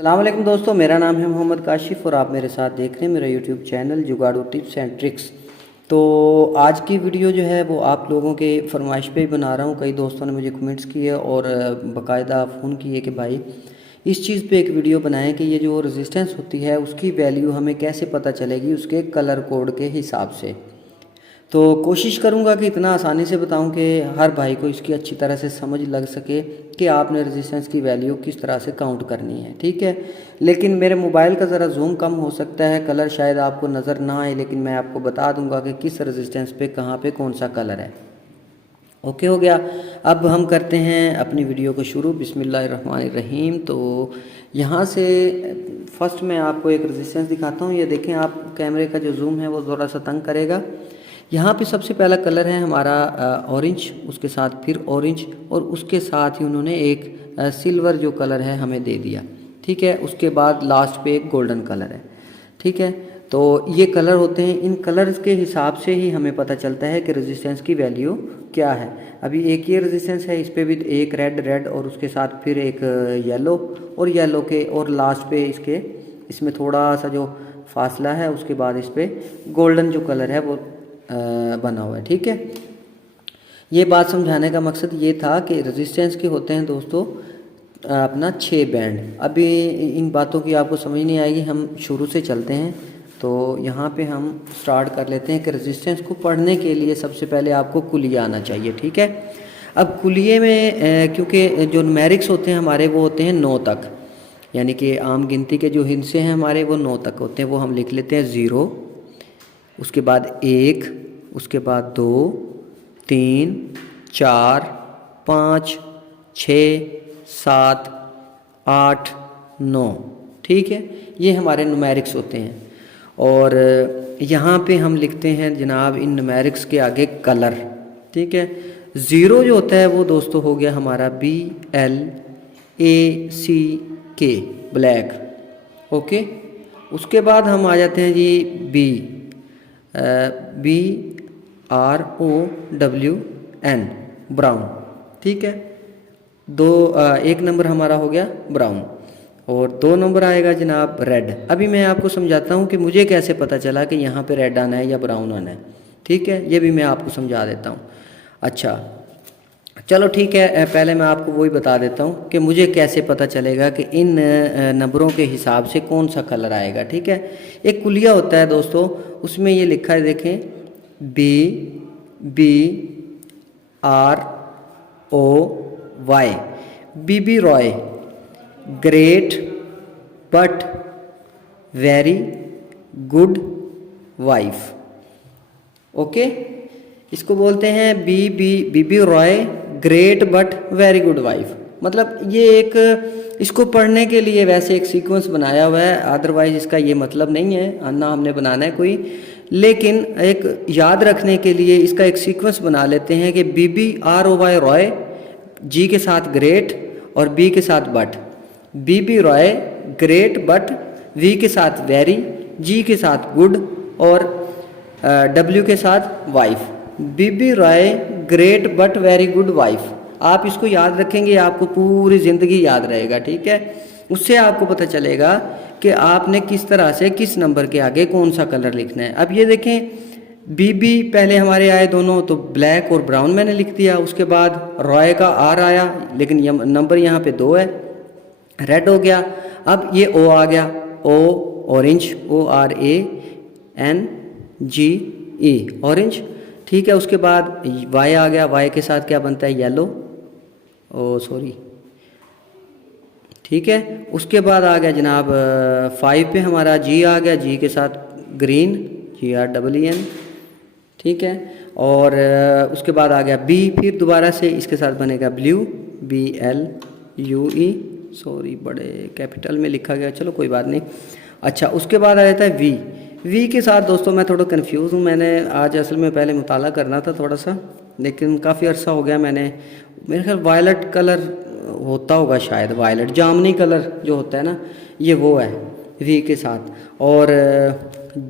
अस्सलाम वालेकुम दोस्तों, मेरा नाम है मोहम्मद काशिफ़ और आप मेरे साथ देख रहे हैं मेरा YouTube channel Jugaadu tips and tricks. तो आज की वीडियो जो है वो आप लोगों के फरमाइश पे ही बना रहा हूँ। कई दोस्तों ने मुझे कमेंट्स किए और बाकायदा फ़ोन किए कि भाई इस चीज़ पे एक वीडियो बनाएं कि ये जो रेजिस्टेंस होती है उसकी वैल्यू हमें कैसे पता चलेगी उसके कलर कोड के हिसाब से। तो कोशिश करूंगा कि इतना आसानी से बताऊं कि हर भाई को इसकी अच्छी तरह से समझ लग सके कि आपने रेजिस्टेंस की वैल्यू किस तरह से काउंट करनी है, ठीक है। लेकिन मेरे मोबाइल का ज़रा जूम कम हो सकता है, कलर शायद आपको नज़र ना आए, लेकिन मैं आपको बता दूंगा कि किस रेजिस्टेंस पे कहाँ पे कौन सा कलर है। ओके हो गया। अब हम करते हैं अपनी वीडियो को शुरू। बिस्मिल्लाहिर्रहमानिर्रहीम। तो यहाँ से फर्स्ट मैं आपको एक रेजिस्टेंस दिखाता हूँ। ये देखें, आप कैमरे का जो जूम है वो थोड़ा सा तंग करेगा। यहाँ पे सबसे पहला कलर है हमारा ऑरेंज, उसके साथ फिर ऑरेंज और उसके साथ ही उन्होंने एक सिल्वर जो कलर है हमें दे दिया, ठीक है। उसके बाद लास्ट पे एक गोल्डन कलर है, ठीक है। तो ये कलर होते हैं, इन कलर्स के हिसाब से ही हमें पता चलता है कि रेजिस्टेंस की वैल्यू क्या है। अभी एक ये रेजिस्टेंस है, इस पर भी एक रेड और उसके साथ फिर एक येलो और येलो के और लास्ट पे इसमें थोड़ा सा जो फासला है उसके बाद इस पर गोल्डन जो कलर है वो बना हुआ है, ठीक है। ये बात समझाने का मकसद ये था कि रेजिस्टेंस के होते हैं दोस्तों अपना 6 बैंड। अभी इन बातों की आपको समझ नहीं आएगी, हम शुरू से चलते हैं। तो यहाँ पे हम स्टार्ट कर लेते हैं कि रेजिस्टेंस को पढ़ने के लिए सबसे पहले आपको कुलिया आना चाहिए, ठीक है। अब कुलिये में क्योंकि जो न्यूमेरिक्स होते हैं हमारे वो होते हैं 9 तक, यानी कि आम गिनती के जो हिस्से हैं हमारे वो 9 तक होते हैं। वो हम लिख लेते हैं 0, उसके बाद 1, उसके बाद 2, 3, 4, 5, 6, 7, 8, 9, ठीक है। ये हमारे न्यूमेरिक्स होते हैं। और यहाँ पे हम लिखते हैं जनाब इन न्यूमेरिक्स के आगे कलर, ठीक है। 0 जो होता है वो दोस्तों हो गया हमारा BLACK, ब्लैक, ओके। उसके बाद हम आ जाते हैं जी BROWN, ब्राउन, ठीक है। एक नंबर हमारा हो गया ब्राउन और 2 नंबर आएगा जनाब रेड। अभी मैं आपको समझाता हूँ कि मुझे कैसे पता चला कि यहाँ पे रेड आना है या ब्राउन आना है, ठीक है। ये भी मैं आपको समझा देता हूँ। अच्छा चलो ठीक है, पहले मैं आपको वही बता देता हूँ कि मुझे कैसे पता चलेगा कि इन नंबरों के हिसाब से कौन सा कलर आएगा, ठीक है। एक कुलिया होता है दोस्तों, उसमें ये लिखा है, देखें, BBROY, B B Roy, great but very good wife, okay. इसको बोलते हैं B B Roy, great but very good wife. मतलब ये एक, इसको पढ़ने के लिए वैसे एक सीक्वेंस बनाया हुआ है, अदरवाइज इसका ये मतलब नहीं है ना हमने बनाना है कोई, लेकिन एक याद रखने के लिए इसका एक सीक्वेंस बना लेते हैं कि BBROY रॉय, जी के साथ ग्रेट और बी के साथ but, B B Roy great but, V के साथ वेरी, जी के साथ गुड और डब्ल्यू के साथ wife. B B Roy great but very good wife, आप इसको याद रखेंगे, आपको पूरी ज़िंदगी याद रहेगा, ठीक है। उससे आपको पता चलेगा कि आपने किस तरह से किस नंबर के आगे कौन सा कलर लिखना है। अब ये देखें, बीबी पहले हमारे आए दोनों, तो ब्लैक और ब्राउन मैंने लिख दिया। उसके बाद रॉय का आर आया, लेकिन नंबर यहाँ पे 2 है, रेड हो गया। अब ये ओ आ गया, ओ ऑरेंज, ORANGE, ऑरेंज, ठीक है। उसके बाद वाई आ गया, वाई के साथ क्या बनता है, येलो, ठीक है। उसके बाद आ गया जनाब 5 पे हमारा जी आ गया, जी के साथ ग्रीन, GREEN, ठीक है। और उसके बाद आ गया बी, फिर दोबारा से इसके साथ बनेगा ब्लू, BLUE, बड़े कैपिटल में लिखा गया, चलो कोई बात नहीं। अच्छा, उसके बाद आ जाता है वी के साथ दोस्तों मैं थोड़ा कंफ्यूज हूँ, मैंने आज असल में पहले मुताला करना था थोड़ा सा, लेकिन काफ़ी अर्सा हो गया, मेरे ख्याल वायलट कलर होता होगा शायद, वायलट जामनी कलर जो होता है ना, ये वो है वी के साथ। और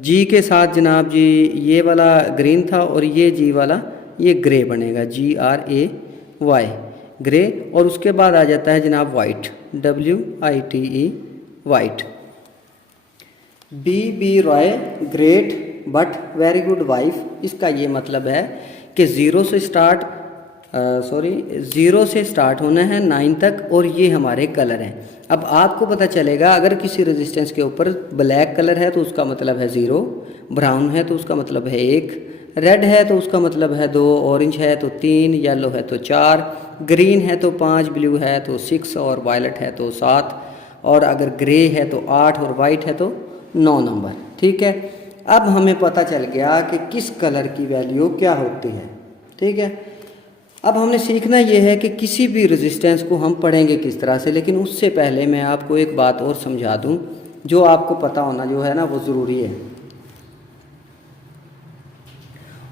जी के साथ जनाब जी ये वाला ग्रीन था और ये जी वाला ये ग्रे बनेगा, GRAY, ग्रे। और उसके बाद आ जाता है जनाब white, WITE, white. B Roy great but very good wife, इसका ये मतलब है कि ज़ीरो से स्टार्ट होना है 9 तक, और ये हमारे कलर हैं। अब आपको पता चलेगा अगर किसी रेजिस्टेंस के ऊपर ब्लैक कलर है तो उसका मतलब है 0, ब्राउन है तो उसका मतलब है 1, रेड है तो उसका मतलब है 2, ऑरेंज है तो 3, येलो है तो 4, ग्रीन है तो 5, ब्लू है तो 6 और वायलेट है तो 7, और अगर ग्रे है तो 8 और वाइट है तो 9 नंबर। ठीक है, अब हमें पता चल गया कि किस कलर की वैल्यू क्या होती है। ठीक है, अब हमने सीखना यह है कि किसी भी रेजिस्टेंस को हम पढ़ेंगे किस तरह से, लेकिन उससे पहले मैं आपको एक बात और समझा दूं जो आपको पता होना जो है ना वो ज़रूरी है।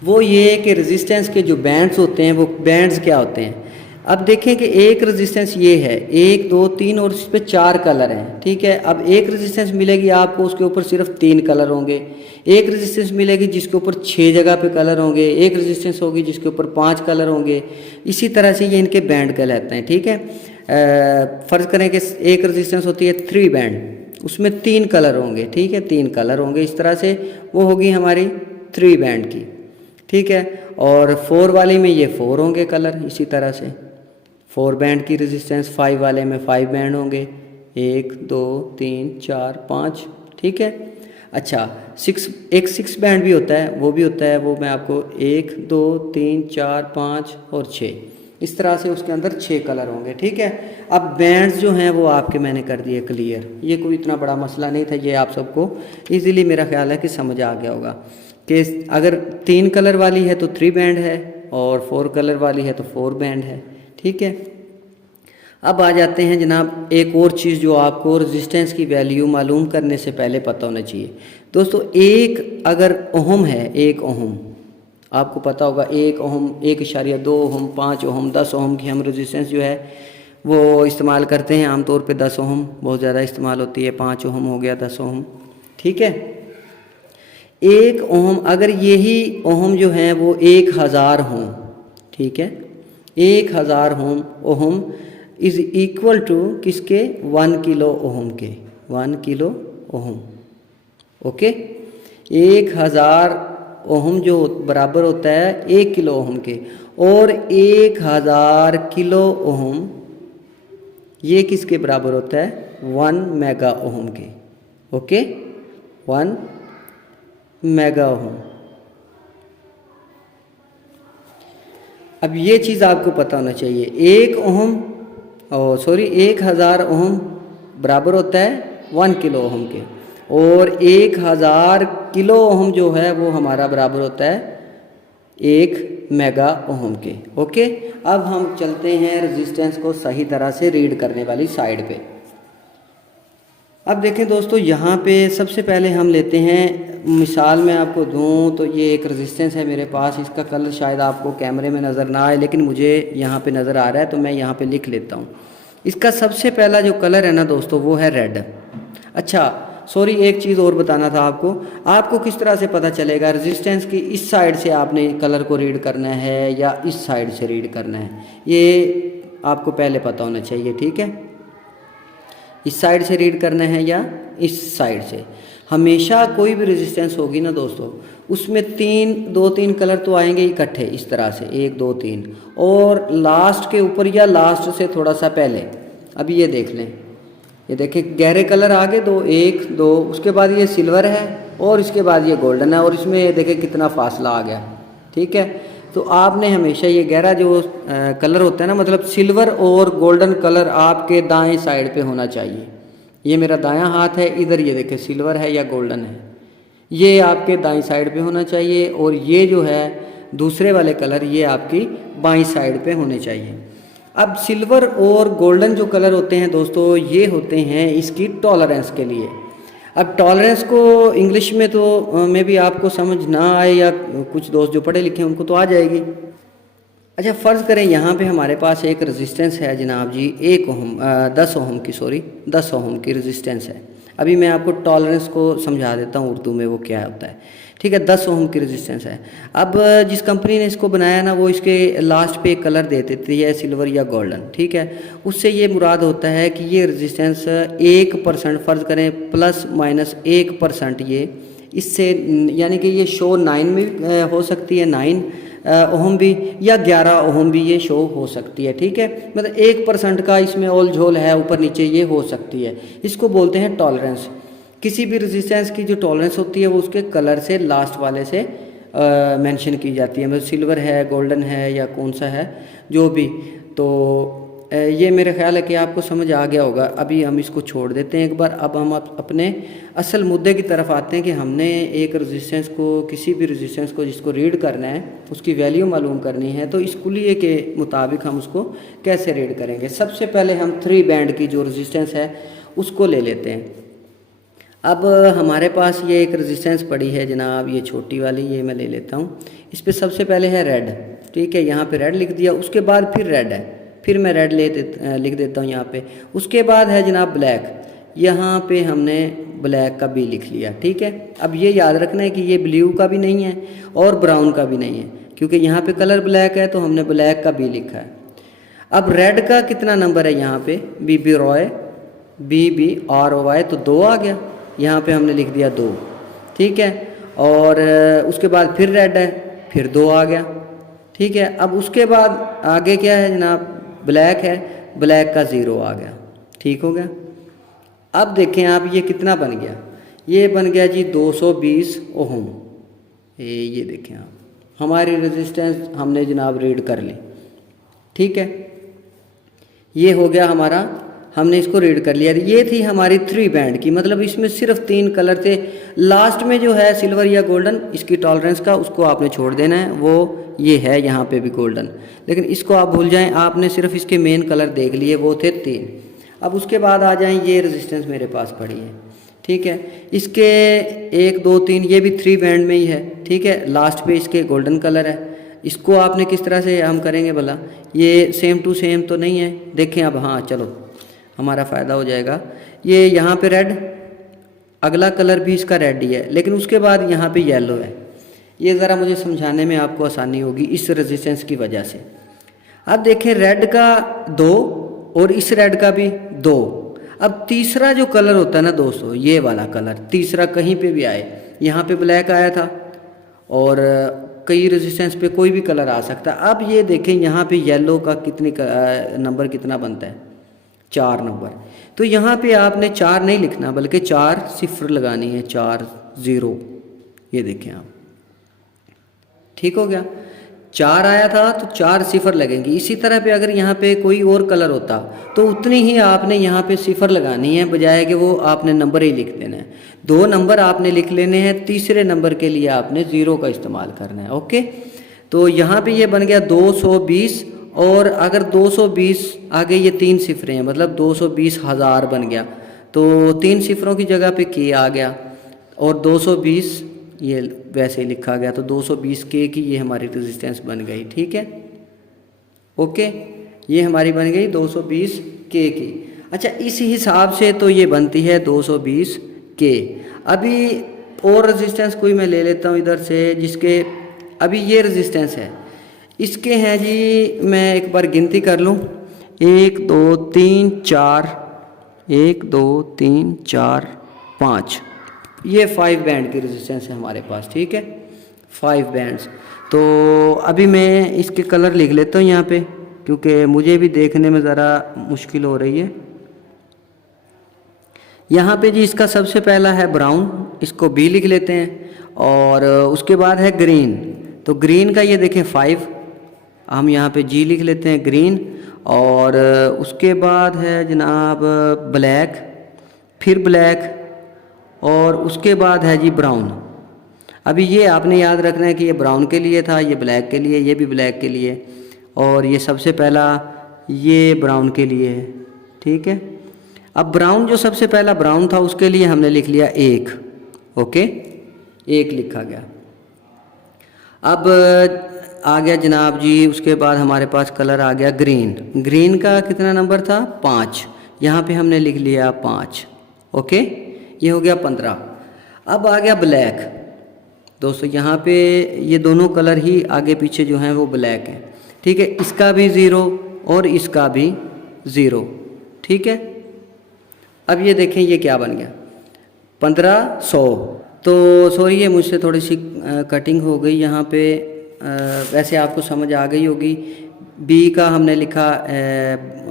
वो ये कि रेजिस्टेंस के जो बैंड्स होते हैं वो बैंड्स क्या होते हैं। अब देखें कि एक रेजिस्टेंस ये है 1 2 3 और इस पर 4 कलर हैं। ठीक है, अब एक रेजिस्टेंस मिलेगी आपको उसके ऊपर सिर्फ 3 कलर होंगे, एक रेजिस्टेंस मिलेगी जिसके ऊपर 6 जगह पे कलर होंगे, एक रेजिस्टेंस होगी जिसके ऊपर 5 कलर होंगे। इसी तरह से ये इनके बैंड कहलाते हैं। ठीक है, फ़र्ज़ करें कि एक रेजिस्टेंस होती है 3 बैंड, उसमें 3 कलर होंगे। ठीक है, 3 कलर होंगे, इस तरह से वो होगी हमारी 3 बैंड की। ठीक है, और 4 वाले में ये 4 होंगे कलर, इसी तरह से 4 बैंड की रेजिस्टेंस, 5 वाले में 5 बैंड होंगे, 1 2 3 4 5। ठीक है, अच्छा 6 बैंड भी होता है, वो भी होता है, वो मैं आपको 1 2 3 4 5 और 6, इस तरह से उसके अंदर 6 कलर होंगे। ठीक है, अब बैंड्स जो हैं वो आपके मैंने कर दिए क्लियर, ये कोई इतना बड़ा मसला नहीं था, ये आप सबको इजीली मेरा ख्याल है कि समझ आ गया होगा कि अगर 3 कलर वाली है तो 3 बैंड है और 4 कलर वाली है तो 4 बैंड है। ठीक है, अब आ जाते हैं जनाब एक और चीज़ जो आपको रेजिस्टेंस की वैल्यू मालूम करने से पहले पता होना चाहिए। दोस्तों एक अगर ओहम है, 1 ओहम आपको पता होगा, 1 ओहम 1.2 ओहम 5 ओहम 10 ओहम की हम रेजिस्टेंस जो है वो इस्तेमाल करते हैं आमतौर पे। 10 ओहम बहुत ज़्यादा इस्तेमाल होती है, 5 ओहम हो गया, 10 ओहम। ठीक है, 1 ओहम अगर यही ओहम जो हैं वो 1000 हों, ठीक है, 1000 ओहम इज़ इक्वल टू किसके, 1 किलो ओहम के, 1 किलो ओहम। ओके, 1000 ओहम जो बराबर होता है 1 किलो ओहम के, और 1000 किलो ओहम ये किसके बराबर होता है, 1 मेगा ओहम के। Okay, 1 mega ohm. अब ये चीज़ आपको पता होना चाहिए, 1000 ओहम बराबर होता है 1 किलो ओहम के, और 1000 किलो ओहम जो है वो हमारा बराबर होता है 1 मेगा ओहम के। ओके, अब हम चलते हैं रेजिस्टेंस को सही तरह से रीड करने वाली साइड पे। अब देखें दोस्तों, यहाँ पे सबसे पहले हम लेते हैं, मिसाल मैं आपको दूं तो ये एक रेजिस्टेंस है मेरे पास, इसका कलर शायद आपको कैमरे में नज़र ना आए लेकिन मुझे यहाँ पे नज़र आ रहा है तो मैं यहाँ पे लिख लेता हूँ। इसका सबसे पहला जो कलर है ना दोस्तों वो है रेड। अच्छा सॉरी, एक चीज़ और बताना था आपको किस तरह से पता चलेगा रेजिस्टेंस की इस साइड से आपने कलर को रीड करना है या इस साइड से रीड करना है, ये आपको पहले पता होना चाहिए। ठीक है, इस साइड से रीड करना है या इस साइड से। हमेशा कोई भी रेजिस्टेंस होगी ना दोस्तों उसमें 2-3 कलर तो आएंगे इकट्ठे इस तरह से, 1 2 3, और लास्ट के ऊपर या लास्ट से थोड़ा सा पहले। अभी ये देख लें, ये देखिए गहरे कलर आगे 2 1 2, उसके बाद ये सिल्वर है और इसके बाद ये गोल्डन है, और इसमें ये देखिए कितना फासला आ गया। ठीक है, तो आपने हमेशा ये गहरा जो कलर होता है ना, मतलब सिल्वर और गोल्डन कलर आपके दाएं साइड पे होना चाहिए। ये मेरा दायां हाथ है, इधर ये देखिए सिल्वर है या गोल्डन है, ये आपके दाईं साइड पे होना चाहिए, और ये जो है दूसरे वाले कलर ये आपकी बाईं साइड पे होने चाहिए। अब सिल्वर और गोल्डन जो कलर होते हैं दोस्तों ये होते हैं इसकी टॉलरेंस के लिए। अब टॉलरेंस को इंग्लिश में तो में भी आपको समझ ना आए, या कुछ दोस्त जो पढ़े लिखे हैं उनको तो आ जाएगी। अच्छा, फ़र्ज़ करें यहाँ पे हमारे पास एक रेजिस्टेंस है जनाब जी 1 ओम 10 ओम की 10 ओम की रेजिस्टेंस है। अभी मैं आपको टॉलरेंस को समझा देता हूँ उर्दू में वो क्या होता है। ठीक है, 10 ओम की रेजिस्टेंस है। अब जिस कंपनी ने इसको बनाया ना, वो इसके लास्ट पे एक कलर दे देती है सिल्वर या गोल्डन। ठीक है, उससे ये मुराद होता है कि ये रेजिस्टेंस 1% फ़र्ज़ करें प्लस माइनस 1% ये इससे, यानी कि ये शो 9 में हो सकती है, 9 ओहम भी, या 11 ओहम भी ये शो हो सकती है। ठीक है, मतलब 1% का इसमें ओल झोल है, ऊपर नीचे ये हो सकती है। इसको बोलते हैं टॉलरेंस। किसी भी रेजिस्टेंस की जो टॉलरेंस होती है वो उसके कलर से, लास्ट वाले से मेंशन की जाती है। मतलब सिल्वर है, गोल्डन है, या कौन सा है जो भी। तो ये मेरे ख्याल है कि आपको समझ आ गया होगा। अभी हम इसको छोड़ देते हैं एक बार। अब हम अपने असल मुद्दे की तरफ आते हैं कि हमने एक रेजिस्टेंस को, किसी भी रेजिस्टेंस को जिसको रीड करना है, उसकी वैल्यू मालूम करनी है, तो इस कुलिये के मुताबिक हम उसको कैसे रीड करेंगे। सबसे पहले हम 3 बैंड की जो रेजिस्टेंस है उसको ले लेते हैं। अब हमारे पास ये एक रेजिस्टेंस पड़ी है जनाब, ये छोटी वाली, ये मैं ले लेता हूँ। इस पर सबसे पहले है रेड। ठीक है, यहाँ पे रेड लिख दिया, उसके बाद फिर रेड है, फिर मैं रेड लिख देता हूँ यहाँ पे। उसके बाद है जनाब ब्लैक, यहाँ पे हमने ब्लैक का बी लिख लिया। ठीक है, अब ये याद रखना है कि ये ब्लू का भी नहीं है और ब्राउन का भी नहीं है, क्योंकि यहाँ पे कलर ब्लैक है तो हमने ब्लैक का बी लिखा है। अब रेड का कितना नंबर है यहाँ पे, BB रॉय, BBROY, तो 2 आ गया। यहाँ पे हमने लिख दिया 2। ठीक है, और उसके बाद फिर रेड है, फिर 2 आ गया। ठीक है, अब उसके बाद आगे क्या है जनाब, ब्लैक है, ब्लैक का 0 आ गया। ठीक हो गया। अब देखें आप, ये कितना बन गया, ये बन गया जी 220 ओहम। ये देखें आप, हमारी रेजिस्टेंस हमने जनाब रीड कर ली। ठीक है, ये हो गया हमारा, हमने इसको रीड कर लिया। ये थी हमारी 3 बैंड की, मतलब इसमें सिर्फ 3 कलर थे। लास्ट में जो है सिल्वर या गोल्डन, इसकी टॉलरेंस का, उसको आपने छोड़ देना है, वो ये है यहाँ पे भी गोल्डन, लेकिन इसको आप भूल जाएं। आपने सिर्फ इसके मेन कलर देख लिए, वो थे 3। अब उसके बाद आ जाएं, ये रेजिस्टेंस मेरे पास पड़ी है। ठीक है, इसके 1 2 3, ये भी 3 बैंड में ही है। ठीक है, लास्ट पे इसके गोल्डन कलर है। इसको आपने किस तरह से हम करेंगे भला, ये सेम टू सेम तो नहीं है। देखें अब, हाँ चलो हमारा फ़ायदा हो जाएगा। ये यहाँ पे रेड, अगला कलर भी इसका रेड ही है, लेकिन उसके बाद यहाँ पे येलो है। ये ज़रा मुझे समझाने में आपको आसानी होगी इस रेजिस्टेंस की वजह से। अब देखें, रेड का 2 और इस रेड का भी 2। अब तीसरा जो कलर होता है ना दोस्तों, ये वाला कलर तीसरा कहीं पे भी आए, यहाँ पे ब्लैक आया था और कई रेजिस्टेंस पे कोई भी कलर आ सकता है। अब ये देखें, यहाँ पे येलो का नंबर कितना बनता है, 4 नंबर। तो यहाँ पे आपने 4 नहीं लिखना, बल्कि 4 सिफर लगानी है, 4 0। ये देखें आप, ठीक हो गया। 4 आया था तो 4 सिफर लगेंगी। इसी तरह पे अगर यहाँ पे कोई और कलर होता तो उतनी ही आपने यहाँ पे सिफर लगानी है, बजाय कि वो आपने नंबर ही लिख देना है। 2 नंबर आपने लिख लेने हैं, तीसरे नंबर के लिए आपने 0 का इस्तेमाल करना है। ओके, तो यहाँ पे ये बन गया 220, और अगर 220 आगे ये 3 सिफरें हैं, मतलब 220,000 बन गया। तो 3 सिफरों की जगह पे के आ गया, और 220 ये वैसे ही लिखा गया, तो 220 के की ये हमारी रेजिस्टेंस बन गई। ठीक है, ओके, ये हमारी बन गई 220 के की। अच्छा, इस हिसाब से तो ये बनती है 220 के। अभी और रेजिस्टेंस कोई मैं ले लेता हूँ इधर से, जिसके अभी ये रेजिस्टेंस है, इसके हैं जी, मैं एक बार गिनती कर लूँ, 1 2 3 4, 1 2 3 4 5, ये 5 बैंड की रेजिस्टेंस है हमारे पास। ठीक है, 5 बैंड्स। तो अभी मैं इसके कलर लिख लेता हूँ यहाँ पे, क्योंकि मुझे भी देखने में ज़रा मुश्किल हो रही है। यहाँ पे जी इसका सबसे पहला है ब्राउन, इसको B लिख लेते हैं, और उसके बाद है ग्रीन। तो ग्रीन का ये देखें 5, हम यहाँ पे G लिख लेते हैं, ग्रीन। और उसके बाद है जनाब ब्लैक, फिर ब्लैक, और उसके बाद है जी ब्राउन। अभी ये आपने याद रखना है कि ये ब्राउन के लिए था, ये ब्लैक के लिए, ये भी ब्लैक के लिए, और ये सबसे पहला ये ब्राउन के लिए है। ठीक है, अब ब्राउन जो सबसे पहला ब्राउन था उसके लिए हमने लिख लिया 1। ओके, 1 लिखा गया। अब आ गया जनाब जी, उसके बाद हमारे पास कलर आ गया ग्रीन। ग्रीन का कितना नंबर था? 5। यहाँ पे हमने लिख लिया 5। ओके, ये हो गया 15। अब आ गया ब्लैक। दोस्तों यहाँ पे ये दोनों कलर ही आगे पीछे जो हैं वो ब्लैक हैं, ठीक है। इसका भी 0 और इसका भी 0, ठीक है। अब ये देखें ये क्या बन गया, 1500। तो सॉरी, ये मुझसे थोड़ी सी कटिंग हो गई यहाँ पे। वैसे आपको समझ आ गई होगी। बी का हमने लिखा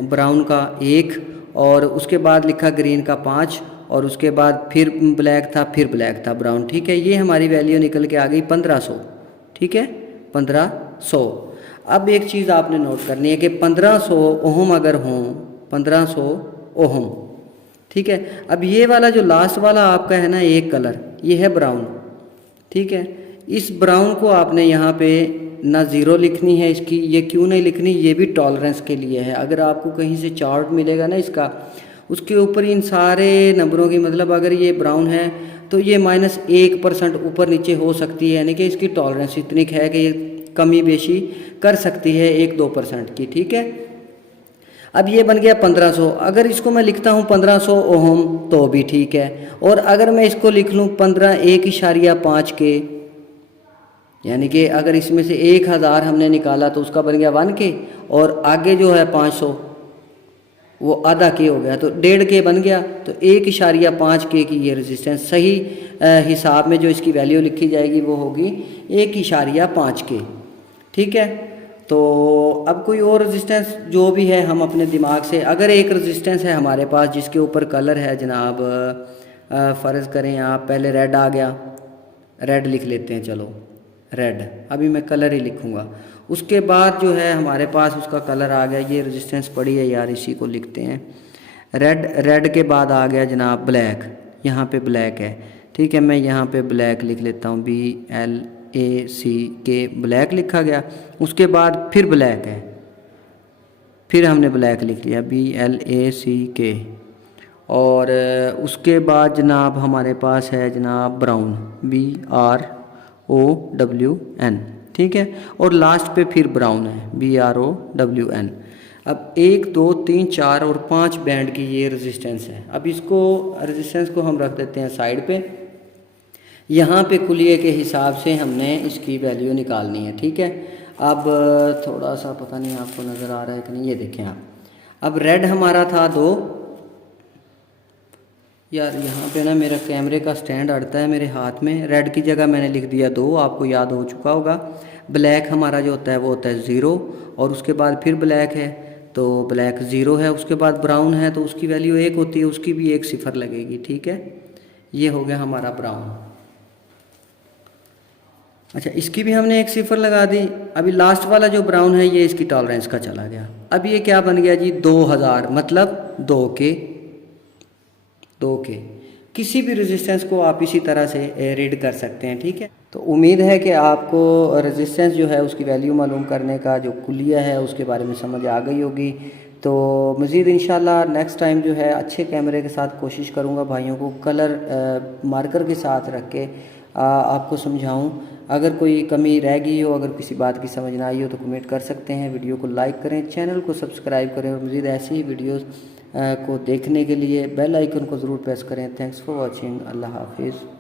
ब्राउन का 1, और उसके बाद लिखा ग्रीन का 5, और उसके बाद फिर ब्लैक था, फिर ब्लैक था, ब्राउन, ठीक है। ये हमारी वैल्यू निकल के आ गई 1500, ठीक है, 1500। अब एक चीज़ आपने नोट करनी है कि 1500 ओहम अगर हों, 1500 ओहम, ठीक है। अब ये वाला जो लास्ट वाला आपका है ना एक कलर, ये है ब्राउन, ठीक है। इस ब्राउन को आपने यहाँ पे ना 0 लिखनी है इसकी, ये क्यों नहीं लिखनी, ये भी टॉलरेंस के लिए है। अगर आपको कहीं से चार्ट मिलेगा ना इसका, उसके ऊपर इन सारे नंबरों की, मतलब अगर ये ब्राउन है तो ये -1% ऊपर नीचे हो सकती है, यानी कि इसकी टॉलरेंस इतनी है कि ये कमी बेशी कर सकती है 1-2% की, ठीक है। अब ये बन गया 1500। अगर इसको मैं लिखता हूँ 1500 ओहम तो भी ठीक है, और अगर मैं इसको लिख लूँ 1.5 के, यानी कि अगर इसमें से 1000 हमने निकाला तो उसका बन गया 1 के, और आगे जो है 500 वो आधा के हो गया, तो 1.5 के बन गया। तो 1.5 के की ये रेजिस्टेंस सही हिसाब में जो इसकी वैल्यू लिखी जाएगी वो होगी 1.5 के, ठीक है। तो अब कोई और रेजिस्टेंस जो भी है हम अपने दिमाग से, अगर एक रेजिस्टेंस है हमारे पास जिसके ऊपर कलर है जनाब, फ़र्ज़ करें आप, पहले रेड आ गया, रेड लिख लेते हैं, चलो रेड, अभी मैं कलर ही लिखूँगा। उसके बाद जो है हमारे पास उसका कलर आ गया, ये रेजिस्टेंस पड़ी है यार, इसी को लिखते हैं रेड। रेड के बाद आ गया जनाब ब्लैक, यहाँ पे ब्लैक है, ठीक है। मैं यहाँ पे ब्लैक लिख लेता हूँ, BLACK, ब्लैक लिखा गया। उसके बाद फिर ब्लैक है, फिर हमने ब्लैक लिख लिया BLACK, और उसके बाद जनाब हमारे पास है जनाब ब्राउन, BROWN, ठीक है। और लास्ट पे फिर ब्राउन है, BROWN। अब 1 2 3 4 और 5 बैंड की ये रेजिस्टेंस है। अब इसको रेजिस्टेंस को हम रख देते हैं साइड पे। यहाँ पे कुलिये के हिसाब से हमने इसकी वैल्यू निकालनी है, ठीक है। अब थोड़ा सा पता नहीं आपको नज़र आ रहा है कि नहीं, ये देखें आप। अब रेड हमारा था 2, यार यहाँ पे ना मेरा कैमरे का स्टैंड अड़ता है मेरे हाथ में, रेड की जगह मैंने लिख दिया 2, आपको याद हो चुका होगा। ब्लैक हमारा जो होता है वो होता है 0, और उसके बाद फिर ब्लैक है, तो ब्लैक 0 है। उसके बाद ब्राउन है तो उसकी वैल्यू 1 होती है, उसकी भी 1 सिफर लगेगी, ठीक है। ये हो गया हमारा ब्राउन। अच्छा, इसकी भी हमने 1 सिफर लगा दी। अभी लास्ट वाला जो ब्राउन है ये इसकी टॉलरेंस का चला गया। अब ये क्या बन गया जी, 2000, मतलब 2 के। किसी भी रेजिस्टेंस को आप इसी तरह से रीड कर सकते हैं, ठीक है। तो उम्मीद है कि आपको रेजिस्टेंस जो है उसकी वैल्यू मालूम करने का जो कुलिया है उसके बारे में समझ आ गई होगी। तो मज़ीद इंशाल्लाह नेक्स्ट टाइम जो है अच्छे कैमरे के साथ कोशिश करूँगा भाइयों को कलर मार्कर के साथ रख के आपको समझाऊँ। अगर कोई कमी रह गई हो, अगर किसी बात की समझ ना आई हो तो कमेंट कर सकते हैं। वीडियो को लाइक करें, चैनल को सब्सक्राइब करें, और मज़ीद ऐसी ही वीडियोस को देखने के लिए बेल आइकन को ज़रूर प्रेस करें। Thanks for watching. अल्लाह हाफिज़।